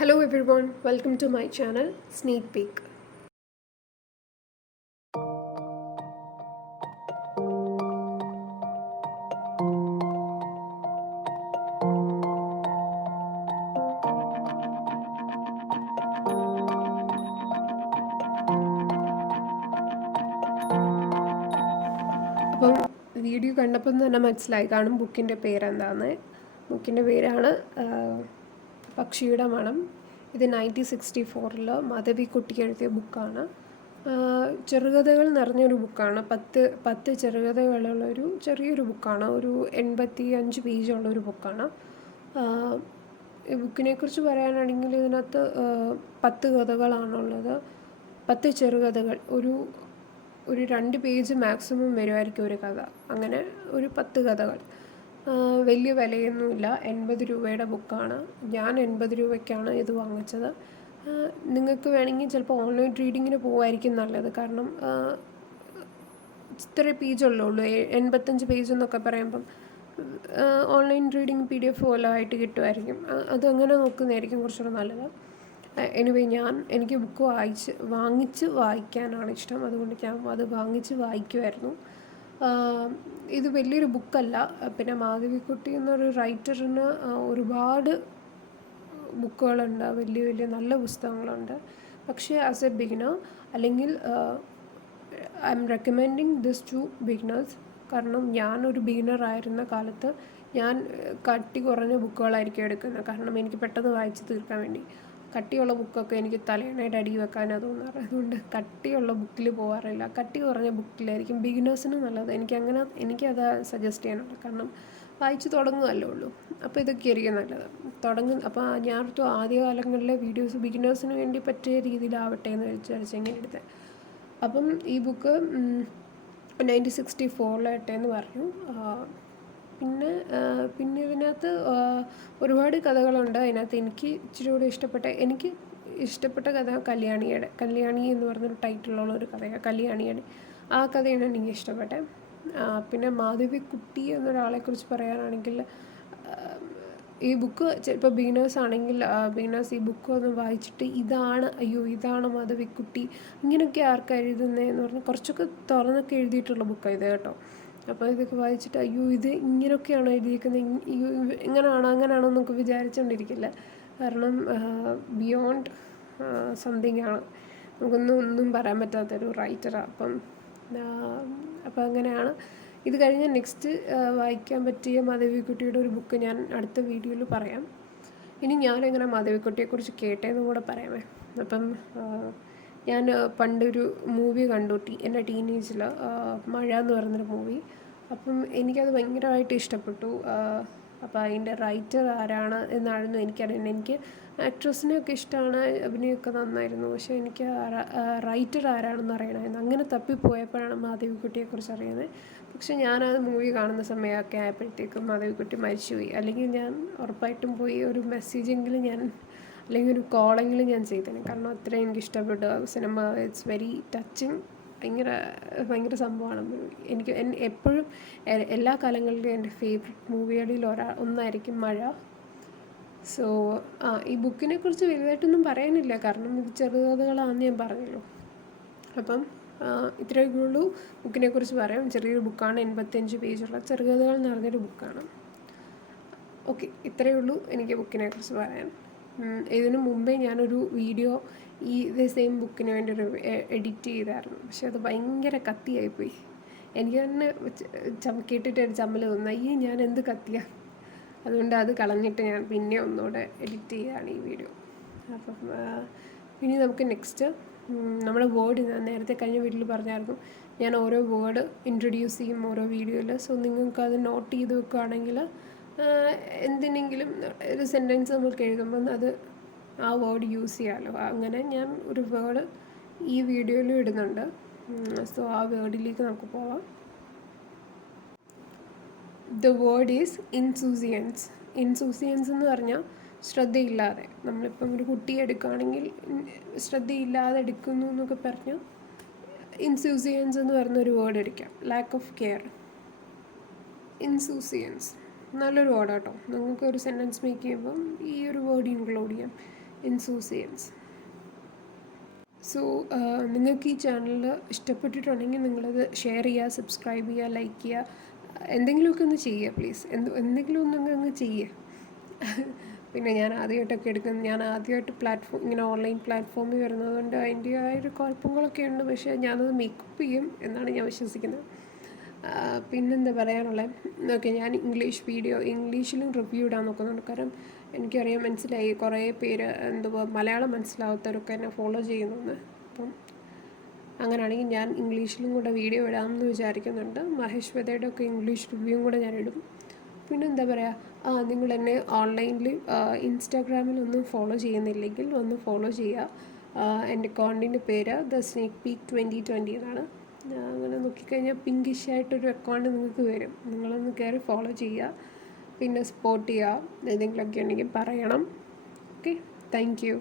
Hello everyone, welcome to my channel Sneak Peek. അപ്പം video കണ്ടപ്പം തന്നെ മനസ്സിലായി കാണും ബുക്കിൻ്റെ പേരെന്താന്ന്. ബുക്കിൻ്റെ പേരാണ് പക്ഷിയുടെ മണം. ഇത് 1964 മാധവിക്കുട്ടി എഴുതിയ ബുക്കാണ്. ചെറുകഥകൾ നിറഞ്ഞൊരു ബുക്കാണ്. പത്ത് ചെറുകഥകളുള്ളൊരു ചെറിയൊരു ബുക്കാണ്. ഒരു 85 പേജുള്ളൊരു ബുക്കാണ്. ഈ ബുക്കിനെക്കുറിച്ച് പറയാനാണെങ്കിൽ ഇതിനകത്ത് 10 കഥകളാണുള്ളത്. 10 ചെറുകഥകൾ. ഒരു 2 പേജ് മാക്സിമം വരുമായിരിക്കും ഒരു കഥ. അങ്ങനെ ഒരു 10 കഥകൾ. വലിയ വിലയൊന്നുമില്ല. 80 രൂപയുടെ ബുക്കാണ്. ഞാൻ 80 രൂപയ്ക്കാണ് ഇത് വാങ്ങിച്ചത്. നിങ്ങൾക്ക് വേണമെങ്കിൽ ചിലപ്പോൾ ഓൺലൈൻ റീഡിങ്ങിന് പോകുമായിരിക്കും നല്ലത്. കാരണം ഇത്ര പേജുള്ളൂ. 85 പേജ് എന്നൊക്കെ പറയുമ്പം ഓൺലൈൻ റീഡിങ് PDF പോലെ ആയിട്ട് കിട്ടുമായിരിക്കും. അതങ്ങനെ നോക്കുന്നതായിരിക്കും കുറച്ചുകൂടെ നല്ലത്. എനിവേ എനിക്ക് ബുക്ക് വാങ്ങിച്ച് വായിക്കാനാണ് ഇഷ്ടം. അതുകൊണ്ട് ഞാൻ അത് വാങ്ങിച്ച് വായിക്കുമായിരുന്നു. ഇത് വലിയൊരു ബുക്കല്ല. പിന്നെ മാധവിക്കുട്ടി എന്നൊരു റൈറ്ററിന് ഒരുപാട് ബുക്കുകളുണ്ട്, വലിയ വലിയ നല്ല പുസ്തകങ്ങളുണ്ട്. പക്ഷേ ആസ് എ ബിഗിനർ അല്ലെങ്കിൽ I am recommending this to beginners. കാരണം ഞാനൊരു ബിഗിനർ ആയിരുന്ന കാലത്ത് ഞാൻ കട്ടി കുറഞ്ഞ ബുക്കുകളായിരിക്കും എടുക്കുന്നത്. കാരണം എനിക്ക് പെട്ടെന്ന് വായിച്ച് തീർക്കാൻ വേണ്ടി. കട്ടിയുള്ള ബുക്കൊക്കെ എനിക്ക് തലേണയുടെ അടി വെക്കാനാണ് തോന്നാറ്. അതുകൊണ്ട് കട്ടിയുള്ള ബുക്കിൽ പോകാറില്ല. കട്ടി കുറഞ്ഞ ബുക്കിലായിരിക്കും ബിഗിനേഴ്സിന് നല്ലത്. എനിക്കത് സജസ്റ്റ് ചെയ്യാനുള്ളത്. കാരണം വായിച്ച് തുടങ്ങുകയല്ലേ ഉള്ളൂ. അപ്പോൾ ഇതൊക്കെയായിരിക്കും നല്ലത്. അപ്പോൾ ഞാനടുത്ത് ആദ്യകാലങ്ങളിലെ വീഡിയോസ് ബിഗിനേഴ്സിന് വേണ്ടി പറ്റിയ രീതിയിലാവട്ടെ എന്ന് വിചാരിച്ച് എങ്ങനെ എടുത്തത്. അപ്പം ഈ ബുക്ക് 1964 എന്ന് പറഞ്ഞു. പിന്നെ ഇതിനകത്ത് ഒരുപാട് കഥകളുണ്ട്. അതിനകത്ത് എനിക്ക് ഇഷ്ടപ്പെട്ട കഥ കല്യാണി എന്ന് പറഞ്ഞൊരു ടൈറ്റിലുള്ള ഒരു കഥയാണ്. കല്യാണിയുടെ ആ കഥയാണ് എനിക്ക് ഇഷ്ടപ്പെട്ടത്. പിന്നെ മാധവിക്കുട്ടി എന്നൊരാളെക്കുറിച്ച് പറയാനാണെങ്കിൽ ഈ ബുക്ക് ചിലപ്പോൾ ബിഗിനേഴ്സ് ഈ ബുക്ക് ഒന്ന് വായിച്ചിട്ട് ഇതാണ് മാധവിക്കുട്ടി ഇങ്ങനെയൊക്കെ ആർക്കാ എഴുതുന്നതെന്ന് പറഞ്ഞ് കുറച്ചൊക്കെ തുറന്നൊക്കെ എഴുതിയിട്ടുള്ള ബുക്കാണ് ഇത് കേട്ടോ. അപ്പോൾ ഇതൊക്കെ വായിച്ചിട്ട് ഇത് ഇങ്ങനെയൊക്കെയാണോ എഴുതിയിരിക്കുന്നത്, അങ്ങനെയാണോ എന്നൊക്കെ വിചാരിച്ചുകൊണ്ടിരിക്കില്ല. കാരണം ബിയോണ്ട് സംതിങ് ആണ്. ഒന്നും പറയാൻ പറ്റാത്തൊരു റൈറ്ററാണ്. അപ്പം അങ്ങനെയാണ്. ഇത് കഴിഞ്ഞ് നെക്സ്റ്റ് വായിക്കാൻ പറ്റിയ മാധവിക്കുട്ടിയുടെ ഒരു ബുക്ക് ഞാൻ അടുത്ത വീഡിയോയിൽ പറയാം. ഇനി ഞാനെങ്ങനെ മാധവിക്കുട്ടിയെക്കുറിച്ച് കേട്ടതെന്നും കൂടെ പറയാമേ. അപ്പം ഞാൻ പണ്ടൊരു മൂവി കണ്ടു എൻ്റെ ടീനേജിൽ, മഴ എന്ന് പറയുന്നൊരു മൂവി. അപ്പം എനിക്കത് ഭയങ്കരമായിട്ട് ഇഷ്ടപ്പെട്ടു. അപ്പോൾ അതിൻ്റെ റൈറ്റർ ആരാണ് എന്നായിരുന്നു എനിക്കറിയുന്നത്. എനിക്ക് ആക്ട്രസിനെയൊക്കെ ഇഷ്ടമാണ്, അഭിനയമൊക്കെ നന്നായിരുന്നു. പക്ഷേ എനിക്ക് റൈറ്റർ ആരാണെന്ന് അറിയണമായിരുന്നു. അങ്ങനെ തപ്പിപ്പോയപ്പോഴാണ് മാധവിക്കുട്ടിയെക്കുറിച്ച് അറിയുന്നത്. പക്ഷേ ഞാനത് മൂവി കാണുന്ന സമയമൊക്കെ ആയപ്പോഴത്തേക്കും മാധവിക്കുട്ടി മരിച്ചുപോയി. അല്ലെങ്കിൽ ഞാൻ ഉറപ്പായിട്ടും പോയി ഒരു മെസ്സേജെങ്കിലും അല്ലെങ്കിൽ ഒരു കോളെങ്കിലും ഞാൻ ചെയ്തേനെ. കാരണം അത്രയും എനിക്ക് ഇഷ്ടപ്പെട്ടു സിനിമ. It's very touching. ഭയങ്കര സംഭവമാണ്. എനിക്ക് എപ്പോഴും എല്ലാ കാലങ്ങളിലും എൻ്റെ ഫേവറേറ്റ് മൂവികളിൽ ഒന്നായിരിക്കും മഴ. സോ ഈ ബുക്കിനെ കുറിച്ച് വലുതായിട്ടൊന്നും പറയാനില്ല. കാരണം ഇത് ചെറുകഥകളാണെന്ന് ഞാൻ പറഞ്ഞല്ലോ. അപ്പം ഇത്രയൊക്കെ ഉള്ളൂ ബുക്കിനെക്കുറിച്ച് പറയാം. ചെറിയൊരു ബുക്കാണ്. 85 പേജുള്ള ചെറുകഥകൾ നിറഞ്ഞൊരു ബുക്കാണ്. ഓക്കെ, ഇത്രയേ ഉള്ളൂ എനിക്ക് ബുക്കിനെക്കുറിച്ച് പറയാൻ. ഇതിനു മുമ്പേ ഞാനൊരു വീഡിയോ ഇതേ സെയിം ബുക്കിന് വേണ്ടി എഡിറ്റ് ചെയ്തായിരുന്നു. പക്ഷെ അത് ഭയങ്കര കത്തിയായിപ്പോയി. എനിക്ക് തന്നെ കേട്ടിട്ട് ഒരു ചമ്മൽ തോന്നുന്നു, ഞാൻ എന്ത് കത്തിയാ. അതുകൊണ്ട് അത് കളഞ്ഞിട്ട് ഞാൻ പിന്നെ ഒന്നുകൂടെ എഡിറ്റ് ചെയ്യുകയാണ് ഈ വീഡിയോ. അപ്പം ഇനി നമുക്ക് നെക്സ്റ്റ് നമ്മുടെ വേർഡ് ഞാൻ നേരത്തെ കഴിഞ്ഞ വീഡിയോയിൽ പറഞ്ഞായിരുന്നു, ഞാൻ ഓരോ വേർഡ് ഇൻട്രൊഡ്യൂസ് ചെയ്യും ഓരോ വീഡിയോയിൽ. സോ നിങ്ങൾക്കത് നോട്ട് ചെയ്ത് വെക്കുകയാണെങ്കിൽ എന്തിനെങ്കിലും ഒരു സെൻറ്റൻസ് നമുക്ക് എഴുതുമ്പം ആ വേർഡ് യൂസ് ചെയ്യാമല്ലോ. അങ്ങനെ ഞാൻ ഒരു വേർഡ് ഈ വീഡിയോയിലും ഇടുന്നുണ്ട്. സോ ആ വേർഡിലേക്ക് നമുക്ക് പോവാം. The word is insouciance. Insouciance എന്ന് പറഞ്ഞാൽ ശ്രദ്ധയില്ലാതെ. നമ്മളിപ്പം ഒരു കുട്ടിയെ എടുക്കുകയാണെങ്കിൽ ശ്രദ്ധയില്ലാതെ എടുക്കുന്നു എന്നൊക്കെ പറഞ്ഞാൽ ഇൻസൂസിയൻസ് എന്ന് പറയുന്നൊരു വേർഡ് എടുക്കാം. Lack of care. ഇൻസൂസിയൻസ് നല്ലൊരു വേർഡ് കേട്ടോ. നിങ്ങൾക്ക് ഒരു സെൻറ്റൻസ് മേക്ക് ചെയ്യുമ്പം ഈ ഒരു വേർഡ് ഇൻക്ലൂഡ് ചെയ്യാം. ഇൻസൂസിയൻസ്. സോ നിങ്ങൾക്ക് ഈ ചാനൽ ഇഷ്ടപ്പെട്ടിട്ടുണ്ടെങ്കിൽ നിങ്ങളത് ഷെയർ ചെയ്യുക, സബ്സ്ക്രൈബ് ചെയ്യുക, ലൈക്ക് ചെയ്യുക, എന്തെങ്കിലുമൊക്കെ ഒന്ന് ചെയ്യുക പ്ലീസ്. എന്തെങ്കിലും ഒന്ന് അങ്ങ് ചെയ്യുക. പിന്നെ ഞാൻ ആദ്യമായിട്ട് ഇങ്ങനെ ഓൺലൈൻ പ്ലാറ്റ്ഫോമിൽ വരുന്നതുകൊണ്ട് അതിൻ്റെതായ ഒരു കുഴപ്പങ്ങളൊക്കെ ഉണ്ട്. പക്ഷേ ഞാനത് മേക്കപ്പ് ചെയ്യും എന്നാണ് ഞാൻ വിശ്വസിക്കുന്നത്. പിന്നെന്താ പറയാനുള്ളത്, ഓക്കെ, ഞാൻ ഇംഗ്ലീഷിലും റിവ്യൂ ഇടാൻ നോക്കുന്നുണ്ട്. കാരണം എനിക്കറിയാം, മനസ്സിലായി കുറേ പേര് മലയാളം മനസ്സിലാവാത്തവരൊക്കെ എന്നെ ഫോളോ ചെയ്യുന്നുണ്ട്. അപ്പം അങ്ങനെയാണെങ്കിൽ ഞാൻ ഇംഗ്ലീഷിലും കൂടെ വീഡിയോ ഇടാമെന്ന് വിചാരിക്കുന്നുണ്ട്. മഹേഷ് വെതയുടെ ഒക്കെ ഇംഗ്ലീഷ് റിവ്യൂവും കൂടെ ഞാനിടും. പിന്നെ എന്താ പറയുക, നിങ്ങൾ എന്നെ ഓൺലൈനിൽ ഇൻസ്റ്റാഗ്രാമിലൊന്നും ഫോളോ ചെയ്യുന്നില്ലെങ്കിൽ ഒന്ന് ഫോളോ ചെയ്യുക. എൻ്റെ അക്കൗണ്ടിൻ്റെ പേര് ദ സ്നേക്ക് പീക്ക് 2020 എന്നാണ്. അങ്ങനെ നോക്കിക്കഴിഞ്ഞാൽ പിങ്കിഷ് ആയിട്ടൊരു അക്കൗണ്ട് നിങ്ങൾക്ക് വരും. നിങ്ങളൊന്ന് കയറി ഫോളോ ചെയ്യുക. പിന്നെ സപ്പോർട്ട് ചെയ്യുക. എന്തെങ്കിലുമൊക്കെ ഉണ്ടെങ്കിൽ പറയണം. Okay, thank you.